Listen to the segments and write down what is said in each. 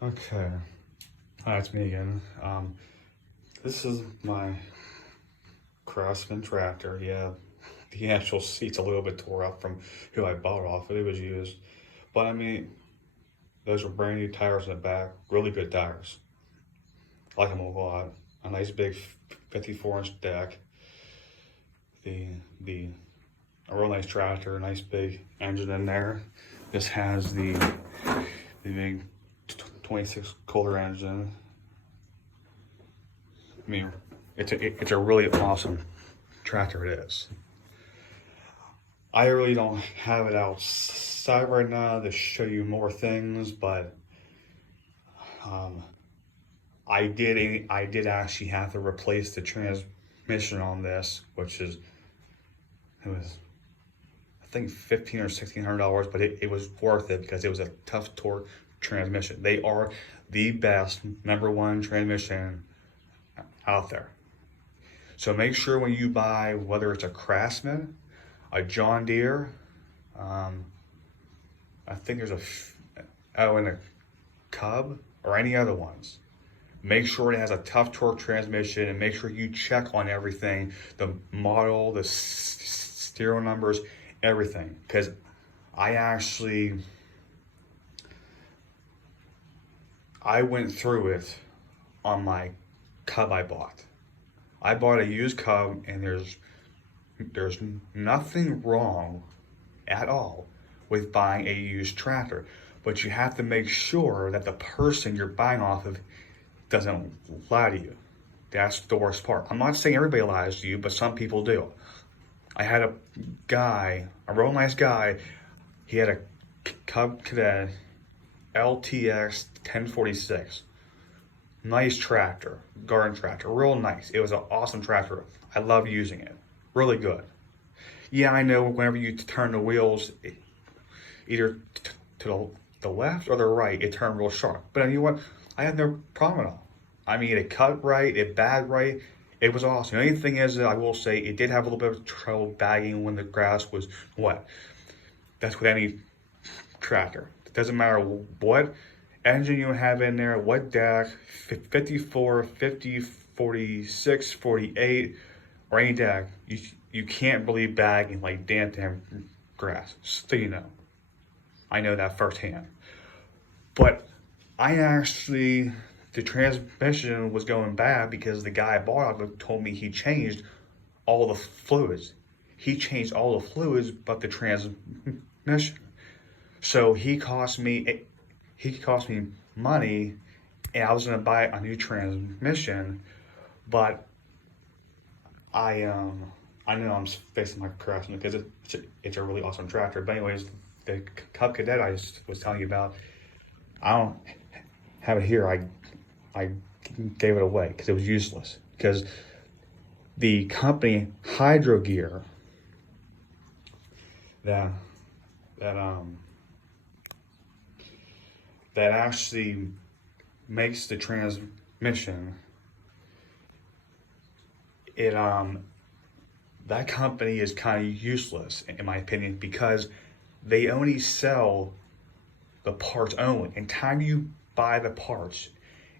Okay, hi, it's me again. This is my Craftsman tractor. Yeah, the actual seat's a little bit tore up from who I bought it off. It was used, but I mean, those were brand new tires in the back. Really good tires. I like them a lot. A nice big 54-inch deck. The the a real nice tractor. Nice big engine in there. This has the big 26 Kohler engine. I mean, it's a really awesome tractor. It is. I really don't have it outside right now to show you more things, but um, I did actually have to replace the transmission on this, which is it was I think $1,500 or $1,600, but it was worth it because it was a tough torque transmission. They are the best #1 transmission out there. So make sure when you buy, whether it's a Craftsman, a John Deere, um, I think there's and a Cub or any other ones. Make sure it has a tough torque transmission and make sure you check on everything, the model, the serial numbers, everything. Because I actually, I went through it on my Cub I bought. I bought a used Cub and there's nothing wrong at all with buying a used tractor, but you have to make sure that the person you're buying off of doesn't lie to you. That's the worst part. I'm not saying everybody lies to you, but some people do. I had a guy, a real nice guy, he had a Cub Cadet LTX 1046. Nice tractor, garden tractor, real nice. It was an awesome tractor. I love using it. Really good. Yeah, I know whenever you turn the wheels, either to the left or the right, it turned real sharp. But you know what? I had no problem at all. I mean, it cut right, it bagged right. It was awesome. The only thing is that I will say it did have a little bit of trouble bagging when the grass was wet. That's with any tractor. It doesn't matter what engine you have in there, what deck, 54, 50, 46, 48, or any deck, you can't really bag in like damp grass. So you know. I know that firsthand. But I actually, the transmission was going bad because the guy I bought it told me he changed all the fluids. He changed all the fluids but the transmission. So he cost me money, and I was gonna buy a new transmission, but I know I'm facing my Craftsman because it's a really awesome tractor. But anyways, the Cub Cadet I was telling you about, I don't have it here. I gave it away because it was useless. Because the company Hydro Gear that that um that actually makes the transmission, it that company is kind of useless in my opinion because they only sell the parts only. And time you buy the parts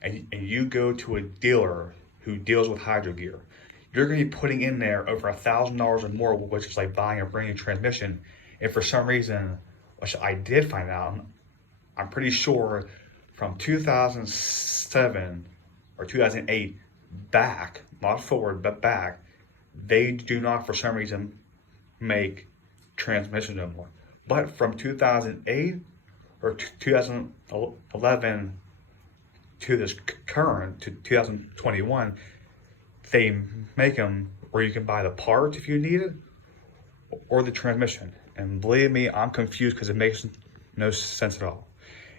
and you go to a dealer who deals with hydro gear, you're going to be putting in there over $1,000 or more, which is like buying a brand new transmission. And for some reason, which I did find out, I'm pretty sure from 2007 or 2008 back, not forward, but back, they do not for some reason make transmissions no more. But from 2008 or 2011 to this current, to 2021, they make them where you can buy the part if you need it or the transmission. And believe me, I'm confused because it makes no sense at all.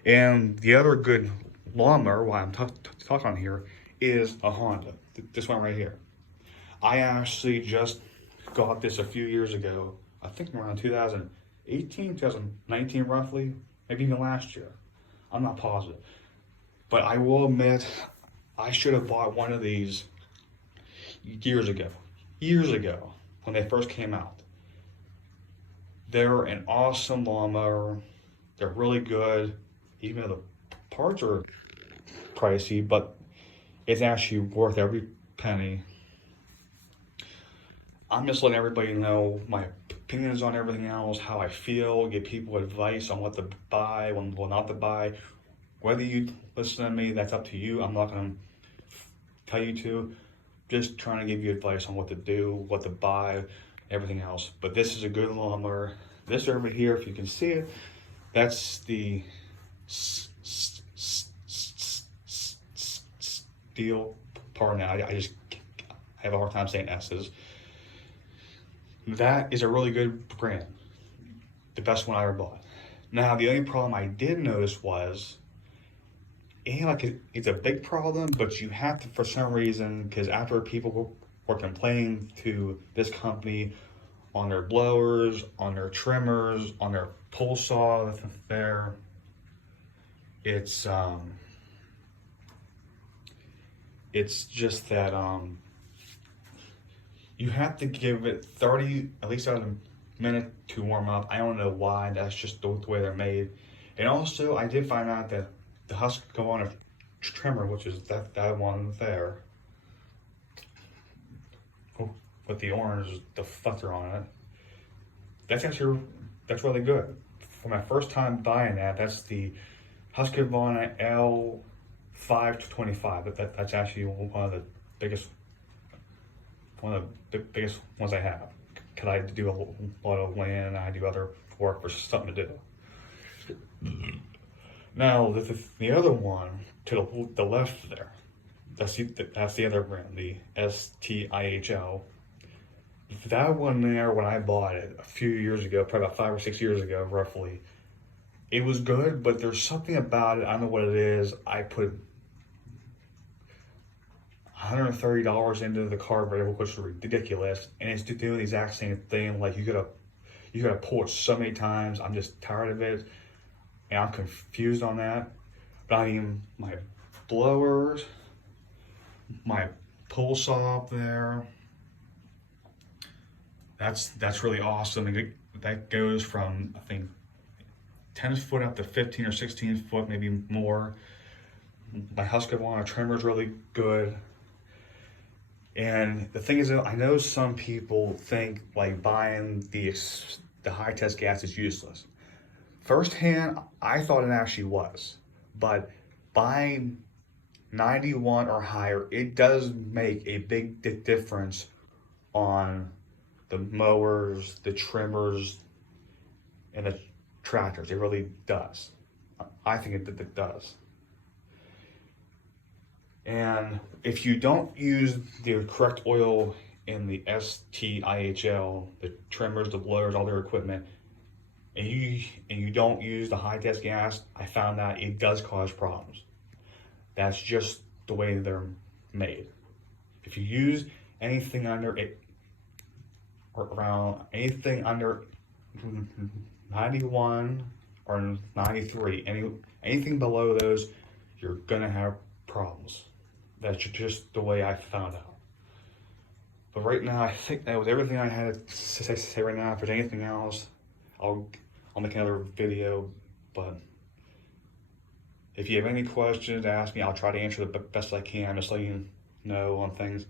And the other good lawnmower, while I'm talking on here, is a Honda. This one right here. I actually just got this a few years ago. I think around 2018, 2019 roughly, maybe even last year. I'm not positive. But I will admit, I should have bought one of these years ago. Years ago, when they first came out. They're an awesome lawnmower. They're really good. Even though the parts are pricey, but it's actually worth every penny. I'm just letting everybody know my opinions on everything else, how I feel, give people advice on what to buy, what not to buy. Whether you listen to me, that's up to you. I'm not going to tell you to. Just trying to give you advice on what to do, what to buy, everything else. But this is a good lawnmower. This over here, if you can see it, that's the steel part now. I have a hard time saying S's. That is a really good brand. The best one I ever bought. Now, the only problem I did notice was, it's a big problem, but you have to, for some reason, because after people were complaining to this company on their blowers, on their trimmers, on their pole saw there, it's just that you have to give it 30, at least a minute to warm up. I don't know why, that's just the way they're made. And also, I did find out that the Husqvarna trimmer, which is that one there, with the orange, the flutter on it, that's really good. For my first time buying that, that's the Husqvarna L525. That's actually one of the biggest ones I have. Cause I do a lot of land, I do other work for something to do. Now the other one to the left there, that's the other brand, the STIHL. That one there, when I bought it a few years ago, probably about 5 or 6 years ago, roughly, it was good, but there's something about it, I don't know what it is. I put $130 into the carburetor, which is ridiculous, and it's doing the exact same thing. Like you gotta pull it so many times. I'm just tired of it, and I'm confused on that. But I mean, my blowers, my pull saw up there, that's really awesome. That goes from, I think, 10 foot up to 15 or 16 foot, maybe more. My Husqvarna trimmer is really good. And the thing is, I know some people think like buying the high test gas is useless. Firsthand, I thought it actually was, but buying 91 or higher, it does make a big difference on the mowers, the trimmers, and the tractors. It really does. I think it does. And if you don't use the correct oil in the STIHL, the trimmers, the blowers, all their equipment, and you don't use the high test gas, I found out it does cause problems. That's just the way they're made. If you use anything under it, or around anything under 91 or 93, anything below those, you're gonna have problems. That's just the way I found out. But right now, I think that was everything I had to say right now. If there's anything else, I'll make another video. But if you have any questions, ask me. I'll try to answer the best I can. Just let you know on things.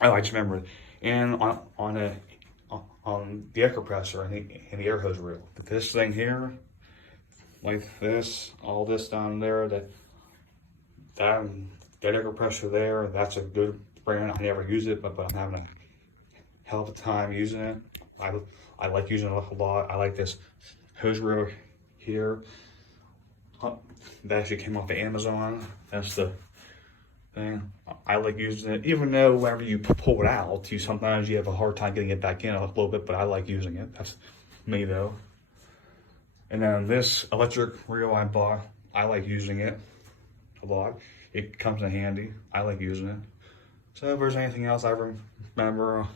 Oh, I just remembered. And on the air compressor and the air hose reel, this thing here, like this, all this down there, that air compressor there, that's a good brand. I never use it, but I'm having a hell of a time using it. I like using it a lot. I like this hose reel here. That actually came off of Amazon. That's the thing. I like using it, even though whenever you pull it out, sometimes you have a hard time getting it back in a little bit, but I like using it. That's me though. And then this electric reel I bought, I like using it a lot. It comes in handy. I like using it. So if there's anything else I remember,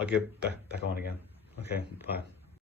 I'll get back on again. Okay, bye.